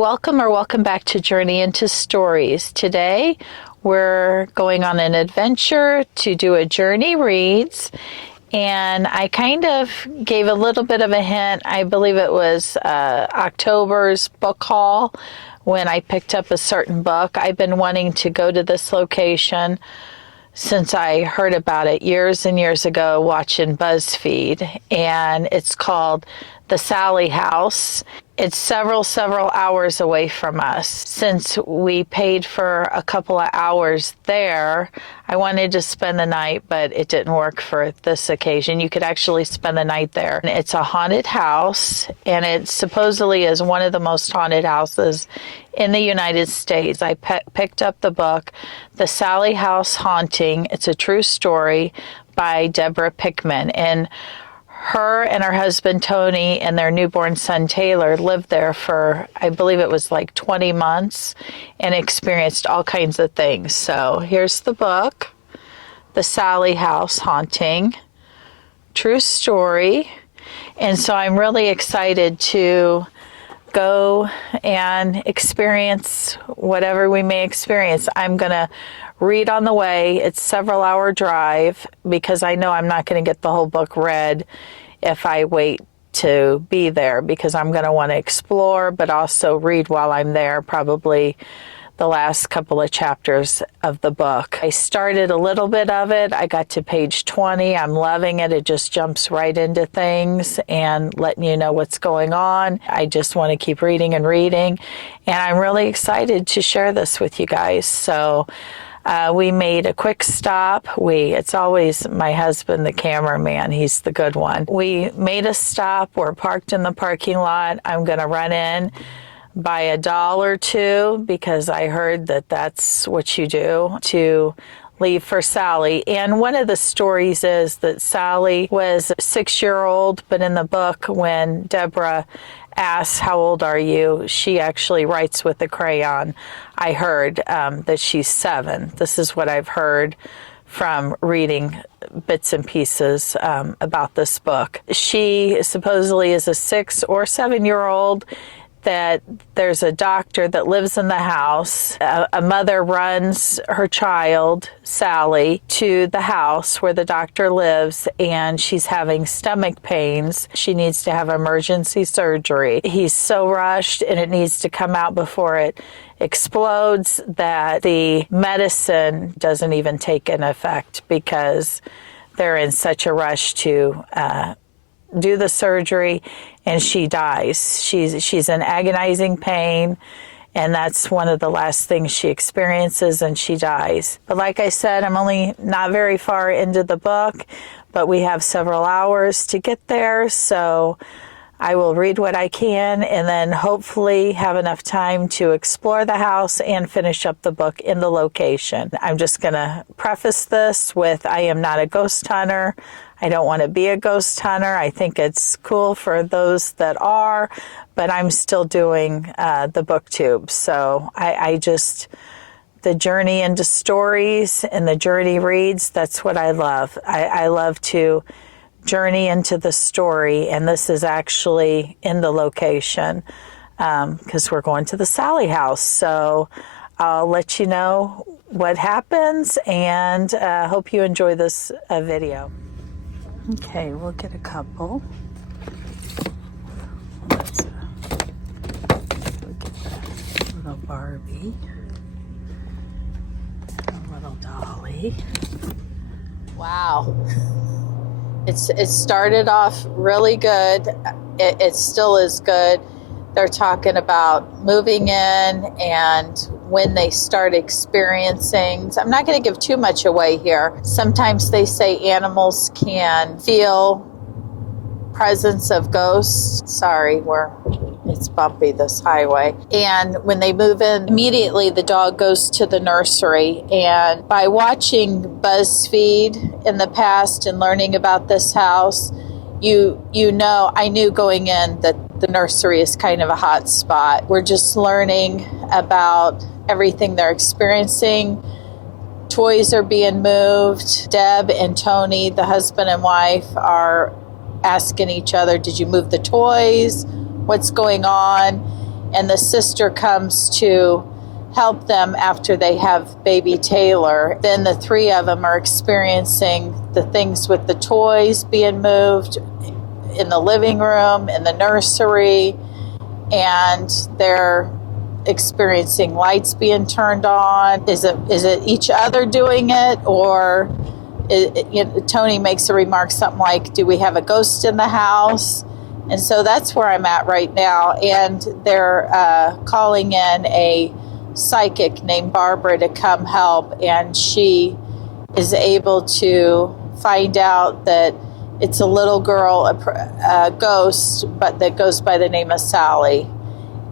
welcome back to Journey into Stories. Today, we're going on an adventure to do a Journey Reads, and I kind of gave a little bit of a hint. I believe it was October's book haul when I picked up a certain book. I've been wanting to go to this location since I heard about it years and years ago watching BuzzFeed, and it's called the Sally House. It's several hours away from us. Since we paid for a couple of hours there, I wanted to spend the night, but it didn't work for this occasion. You could actually spend the night there. It's a haunted house, and it supposedly is one of the most haunted houses in the United States. I picked up the book, The Sally House Haunting. It's a true story by Deborah Pikman, and her and her husband Tony and their newborn son Taylor lived there for, I believe it was like 20 months, and experienced all kinds of things. So here's the book, The Sally House Haunting, true story. And so I'm really excited to go and experience whatever we may experience. I'm going to read on the way. It's several hour drive because I know I'm not going to get the whole book read if I wait to be there, because I'm going to want to explore but also read while I'm there, probably the last couple of chapters of the book. I started a little bit of it. I got to page 20. I'm loving it. It just jumps right into things and letting you know what's going on. I just want to keep reading and reading, and I'm really excited to share this with you guys. So we made a quick stop. It's always my husband, the cameraman. He's the good one. We made a stop. We're parked in the parking lot. I'm going to run in, buy a doll or two, because I heard that that's what you do to leave for Sally. And one of the stories is that Sally was a 6-year-old, but in the book, when Deborah asks, "How old are you?" she actually writes with a crayon. I heard that she's 7. This is what I've heard from reading bits and pieces about this book. She supposedly is a 6 or 7-year-old, that there's a doctor that lives in the house. A mother runs her child, Sally, to the house where the doctor lives, and she's having stomach pains. She needs to have emergency surgery. He's so rushed, and it needs to come out before it explodes, that the medicine doesn't even take an effect because they're in such a rush to do the surgery, and she dies. She's in agonizing pain, and that's one of the last things she experiences, and she dies. But like I said, I'm only not very far into the book, but we have several hours to get there, so I will read what I can and then hopefully have enough time to explore the house and finish up the book in the location. I'm just going to preface this with, I am not a ghost hunter. I don't want to be a ghost hunter. I think it's cool for those that are, but I'm still doing the Booktube. So I just, the journey into stories and the journey reads, that's what I love. I love to journey into the story, and this is actually in the location because we're going to the Sally House. So I'll let you know what happens, and hope you enjoy this video. Okay, we'll get a couple. Let's look at that little Barbie, a little dolly. Wow. It started off really good. It still is good. They're talking about moving in and when they start experiencing. I'm not going to give too much away here. Sometimes they say animals can feel presence of ghosts. Sorry, it's bumpy, this highway. And when they move in, immediately the dog goes to the nursery. And by watching BuzzFeed in the past and learning about this house, I knew going in that the nursery is kind of a hot spot. We're just learning about everything they're experiencing. Toys are being moved. Deb and Tony, the husband and wife, are asking each other, did you move the toys? What's going on? and the sister comes to help them after they have baby Taylor. Then the three of them are experiencing the things with the toys being moved in the living room, in the nursery, and they're experiencing lights being turned on. Is it each other doing it, or Tony makes a remark something like, do we have a ghost in the house? And so that's where I'm at right now. And they're calling in a psychic named Barbara to come help. And she is able to find out that it's a little girl, a ghost, but that goes by the name of Sally.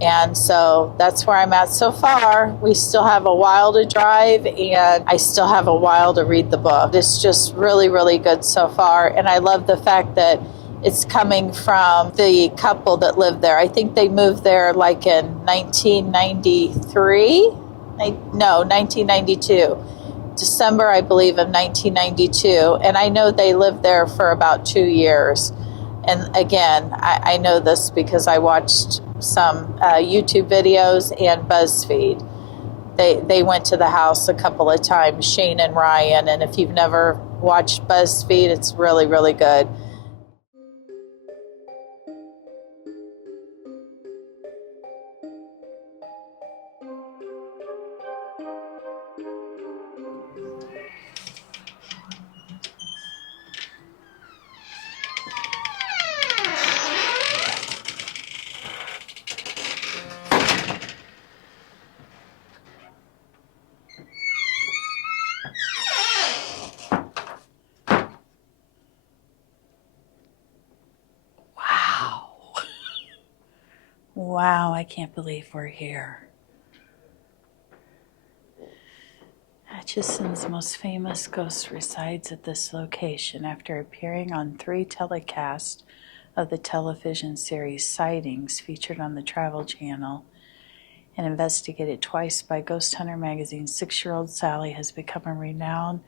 And so that's where I'm at so far. We still have a while to drive, and I still have a while to read the book. It's just really, really good so far. And I love the fact that it's coming from the couple that lived there. I think they moved there like in 1993? No, 1992. December, I believe, of 1992. And I know they lived there for about 2 years. And again, I know this because I watched some YouTube videos and BuzzFeed. They went to the house a couple of times, Shane and Ryan. And if you've never watched BuzzFeed, it's really, really good. Wow, I can't believe we're here. Atchison's most famous ghost resides at this location after appearing on 3 telecasts of the television series Sightings, featured on the Travel Channel and investigated twice by Ghost Hunter magazine. 6-year-old Sally has become a renowned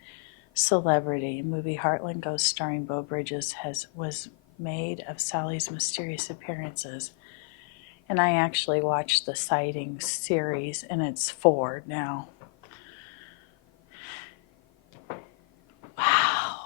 celebrity. Movie Heartland Ghost, starring Beau Bridges, was made of Sally's mysterious appearances. And I actually watched the Sightings series, and it's 4 now. Wow.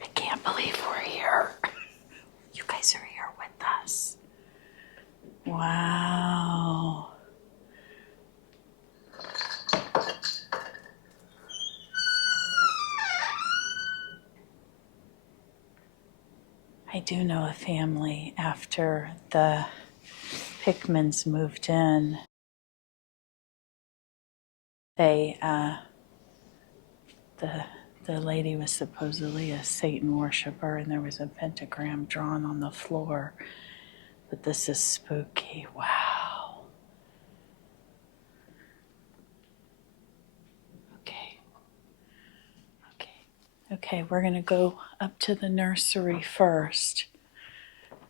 I can't believe we're here. You guys are here with us. Wow. I do know a family after the Pikmans moved in. The lady was supposedly a Satan worshiper, and there was a pentagram drawn on the floor. But this is spooky. Wow. Okay, we're going to go up to the nursery first,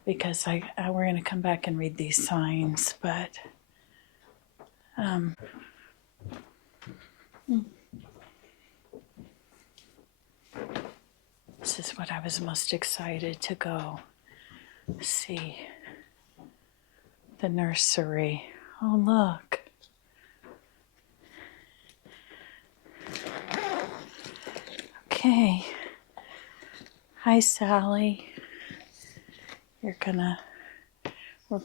because we're going to come back and read these signs, but this is what I was most excited to go see. The nursery. Oh, look. Okay. Hi, Sally. We're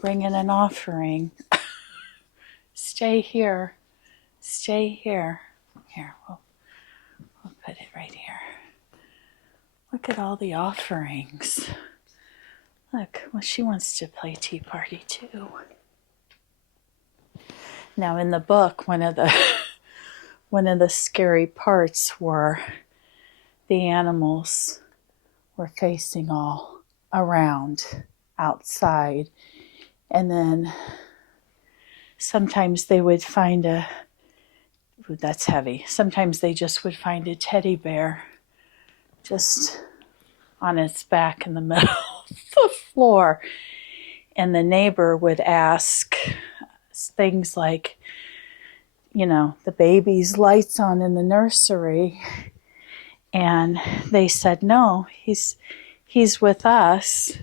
bringing an offering. Stay here. Stay here. Here, we'll put it right here. Look at all the offerings. Look, well, she wants to play tea party too. Now, in the book, one of the scary parts were the animals were facing all around outside. And then sometimes they would find that's heavy. Sometimes they just would find a teddy bear just on its back in the middle of the floor. And the neighbor would ask things like, the baby's lights on in the nursery. And they said, no, he's with us.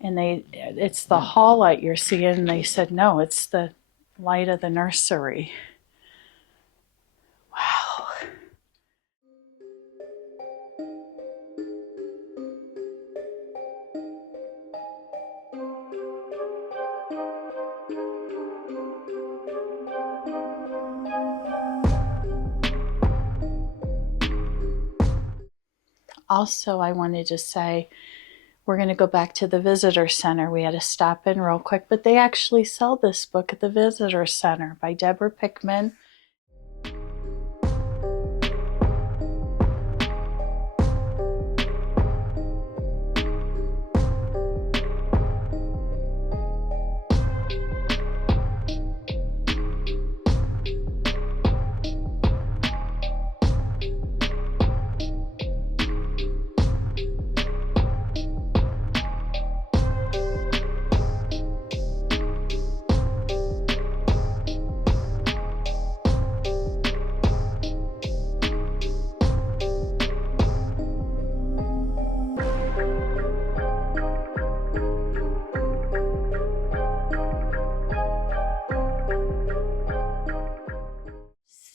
And it's the hall light you're seeing. And they said, no, it's the light of the nursery. Wow. Also, I wanted to say, we're going to go back to the visitor center. We had to stop in real quick, but they actually sell this book at the visitor center by Deborah Pikman.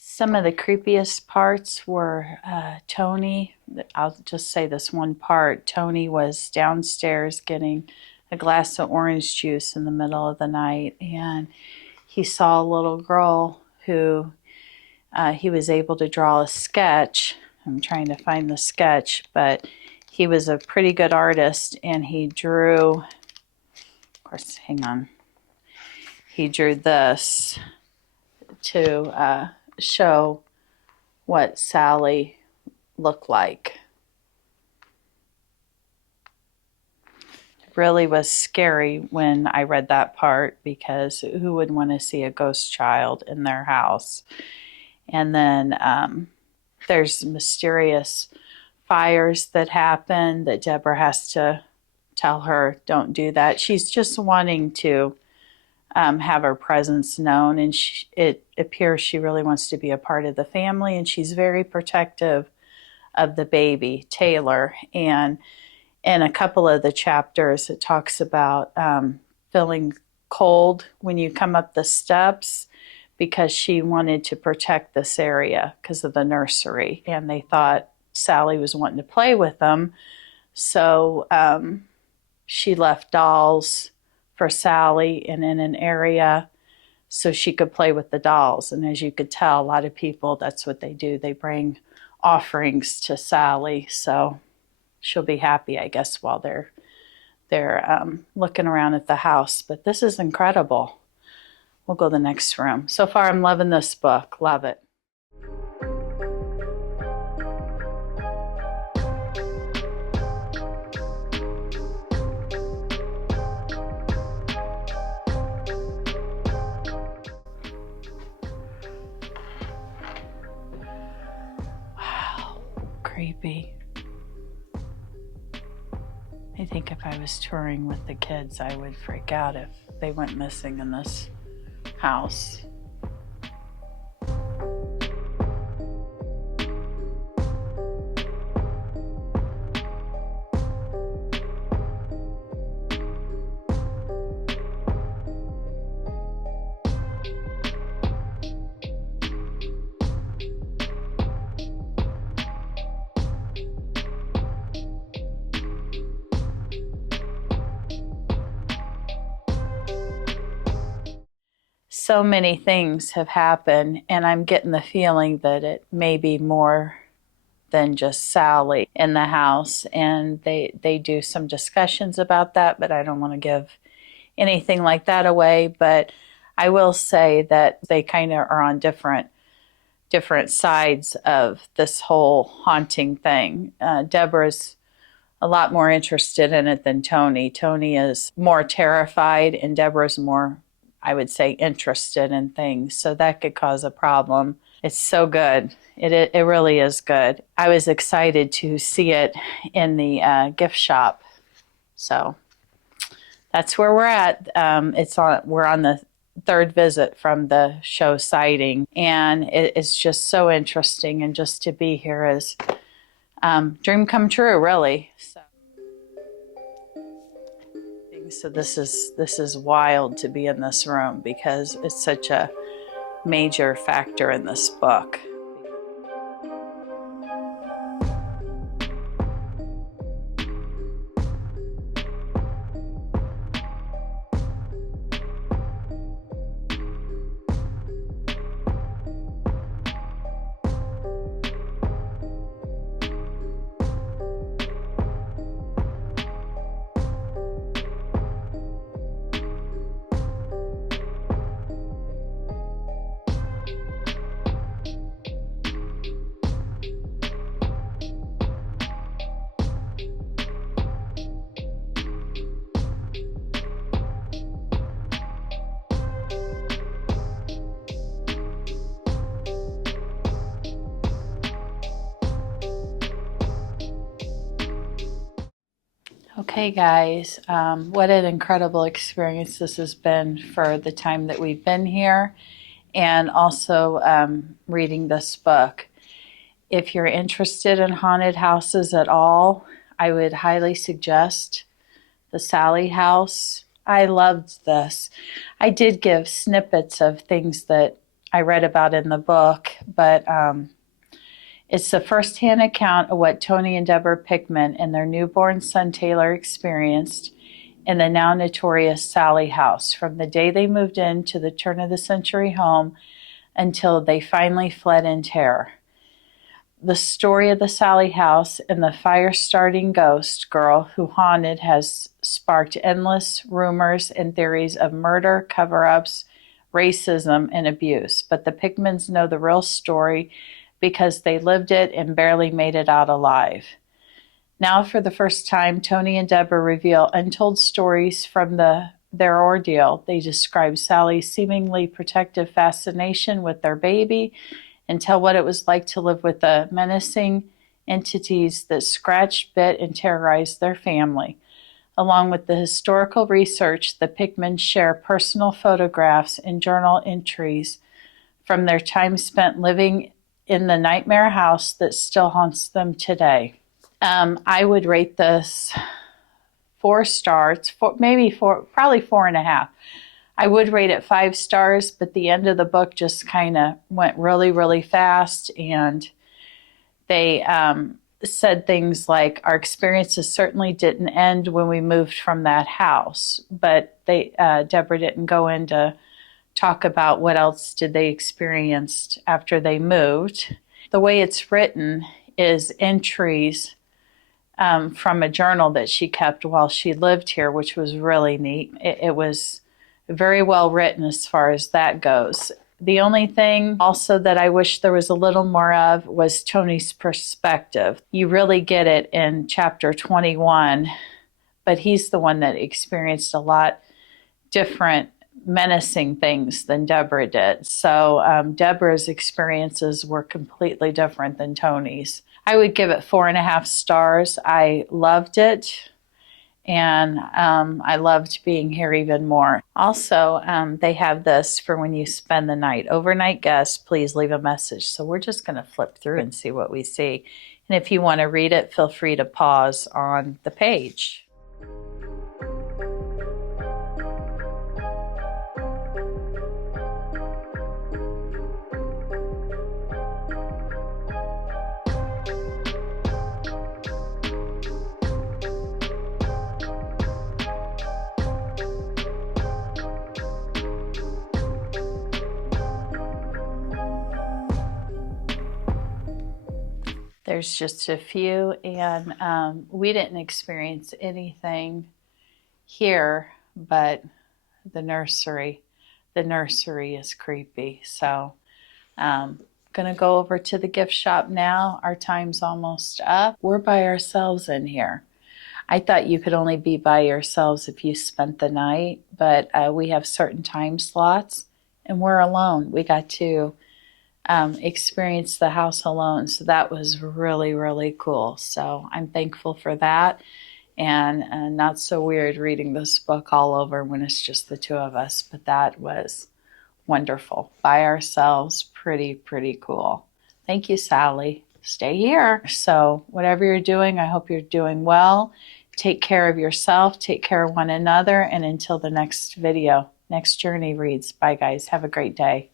Some of the creepiest parts were Tony. I'll just say this one part. Tony was downstairs getting a glass of orange juice in the middle of the night, and he saw a little girl who he was able to draw a sketch. I'm trying to find the sketch, but he was a pretty good artist, and he drew, of course, hang on. He drew this to show what Sally looked like. It really was scary when I read that part, because who would want to see a ghost child in their house? And then there's mysterious fires that happen that Deborah has to tell her, don't do that. She's just wanting to have her presence known, and it appears she really wants to be a part of the family, and she's very protective of the baby, Taylor. And in a couple of the chapters, it talks about feeling cold when you come up the steps, because she wanted to protect this area because of the nursery, and they thought Sally was wanting to play with them. So she left dolls for Sally and in an area so she could play with the dolls. And as you could tell, a lot of people, that's what they do. They bring offerings to Sally, so she'll be happy, I guess, while they're looking around at the house. But this is incredible. We'll go to the next room. So far, I'm loving this book. Love it. Creepy. I think if I was touring with the kids, I would freak out if they went missing in this house. So many things have happened, and I'm getting the feeling that it may be more than just Sally in the house. And they do some discussions about that, but I don't want to give anything like that away. But I will say that they kind of are on different sides of this whole haunting thing. Deborah's a lot more interested in it than Tony. Tony is more terrified, and Deborah's more, I would say, interested in things. So that could cause a problem. It's so good. It really is good. I was excited to see it in the gift shop. So that's where we're at. We're on the third visit from the show sighting, and it's just so interesting. And just to be here is dream come true, really. So this is wild to be in this room because it's such a major factor in this book. Okay, guys, what an incredible experience this has been for the time that we've been here, and also reading this book. If you're interested in haunted houses at all, I would highly suggest the Sally House. I loved this. I did give snippets of things that I read about in the book, but it's the first-hand account of what Tony and Deborah Pikman and their newborn son Taylor experienced in the now notorious Sally House from the day they moved into the turn-of-the-century home until they finally fled in terror. The story of the Sally House and the fire-starting ghost girl who haunted has sparked endless rumors and theories of murder, cover-ups, racism, and abuse. But the Pikmans know the real story because they lived it and barely made it out alive. Now, for the first time, Tony and Deborah reveal untold stories from their ordeal. They describe Sally's seemingly protective fascination with their baby and tell what it was like to live with the menacing entities that scratched, bit, and terrorized their family. Along with the historical research, the Pikmans share personal photographs and journal entries from their time spent living in the nightmare house that still haunts them today. I would rate this 4 stars, probably 4.5. I would rate it 5 stars, but the end of the book just kind of went really, really fast, and they said things like, our experiences certainly didn't end when we moved from that house, but Deborah didn't go into talk about what else did they experience after they moved. The way it's written is entries from a journal that she kept while she lived here, which was really neat. It was very well written as far as that goes. The only thing also that I wish there was a little more of was Tony's perspective. You really get it in chapter 21, but he's the one that experienced a lot different menacing things than Deborah did. So Deborah's experiences were completely different than Tony's. I would give it 4.5 stars. I loved it, and I loved being here even more. Also, they have this for when you spend the night. Overnight guests, please leave a message. So we're just going to flip through and see what we see. And if you want to read it, feel free to pause on the page. There's just a few, and we didn't experience anything here, but the nursery. The nursery is creepy. So I'm going to go over to the gift shop now. Our time's almost up. We're by ourselves in here. I thought you could only be by yourselves if you spent the night, but we have certain time slots and we're alone. We got to experience the house alone. So that was really, really cool. So I'm thankful for that. And not so weird reading this book all over when it's just the two of us, but that was wonderful. By ourselves, pretty cool. Thank you, Sally. Stay here. So whatever you're doing, I hope you're doing well. Take care of yourself, take care of one another, and until the next video, next Journey Reads. Bye, guys. Have a great day.